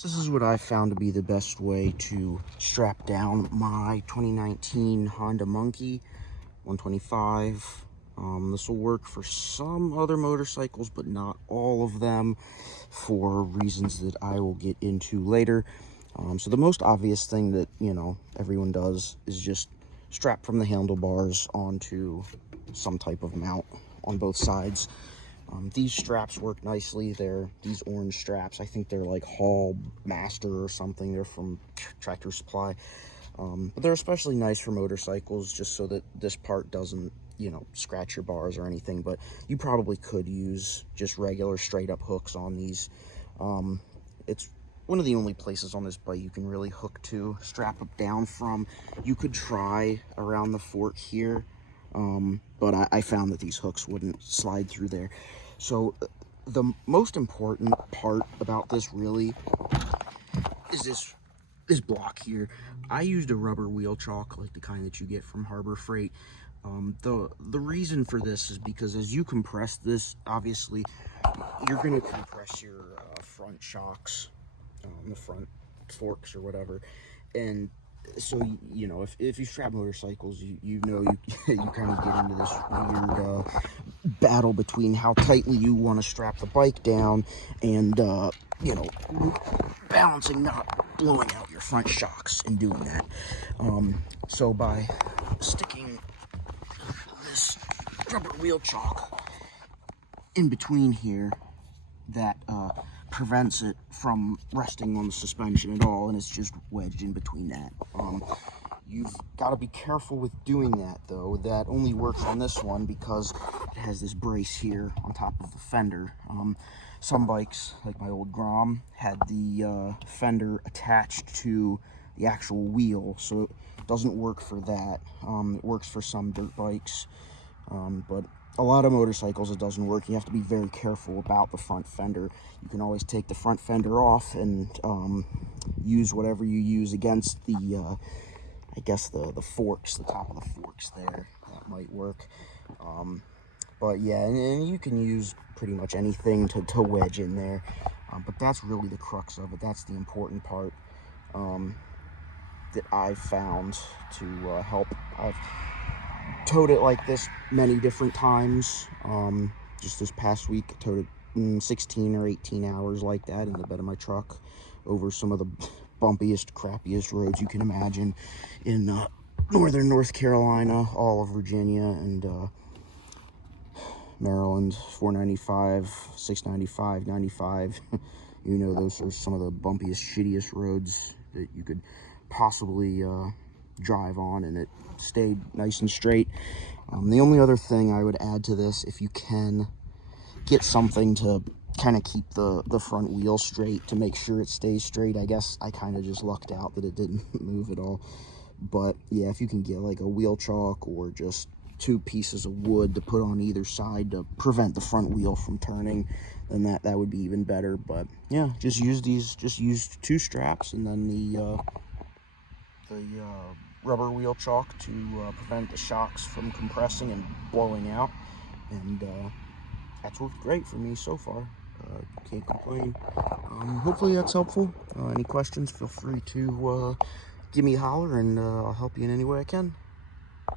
So this is what I found to be the best way to strap down my 2019 Honda Monkey 125. This will work for some other motorcycles, but not all of them, for reasons that I will get into later. So the most obvious thing that, everyone does is just strap from the handlebars onto some type of mount on both sides. These straps work nicely. They're these orange straps. I think they're like Hall Master or something. They're from Tractor Supply. But they're especially nice for motorcycles, just so that this part doesn't, scratch your bars or anything. But you probably could use just regular straight up hooks on these. It's one of the only places on this bike you can really hook to, strap up down from. You could try around the fork here, but I found that these hooks wouldn't slide through there. So the most important part about this really is this block here. I used a rubber wheel chock, like the kind that you get from Harbor Freight. The reason for this is because as you compress this, obviously you're going to compress your front shocks, the front forks or whatever, and so if you strap motorcycles, you kind of get into this weird battle between how tightly you want to strap the bike down and balancing not blowing out your front shocks and doing that. So by sticking this rubber wheel chock in between here, that prevents it from resting on the suspension at all, and it's just wedged in between that. You've got to be careful with doing that, though. That only works on this one because it has this brace here on top of the fender. Some bikes, like my old Grom, had the fender attached to the actual wheel, so it doesn't work for that. It works for some dirt bikes, but a lot of motorcycles it doesn't work. You have to be very careful about the front fender. You can always take the front fender off and use whatever you use against the I guess the forks, the top of the forks there. That might work. But yeah, and you can use pretty much anything to wedge in there. But that's really the crux of it. That's the important part that I've found to help. I've towed it like this many different times. Just this past week, I towed it 16 or 18 hours like that in the bed of my truck over some of the bumpiest, crappiest roads you can imagine in northern North Carolina, all of Virginia, and Maryland. 495, 695, 95. Those are some of the bumpiest, shittiest roads that you could possibly drive on, and it stayed nice and straight. The only other thing I would add to this, if you can get something to kind of keep the front wheel straight, to make sure it stays straight. I guess I kind of just lucked out that it didn't move at all. But yeah, if you can get like a wheel chock or just 2 pieces of wood to put on either side to prevent the front wheel from turning, then that would be even better. But yeah, just use 2 straps and then the rubber wheel chock to prevent the shocks from compressing and blowing out. And that's worked great for me so far. Can't complain. Hopefully that's helpful. Any questions, feel free to give me a holler, and I'll help you in any way I can.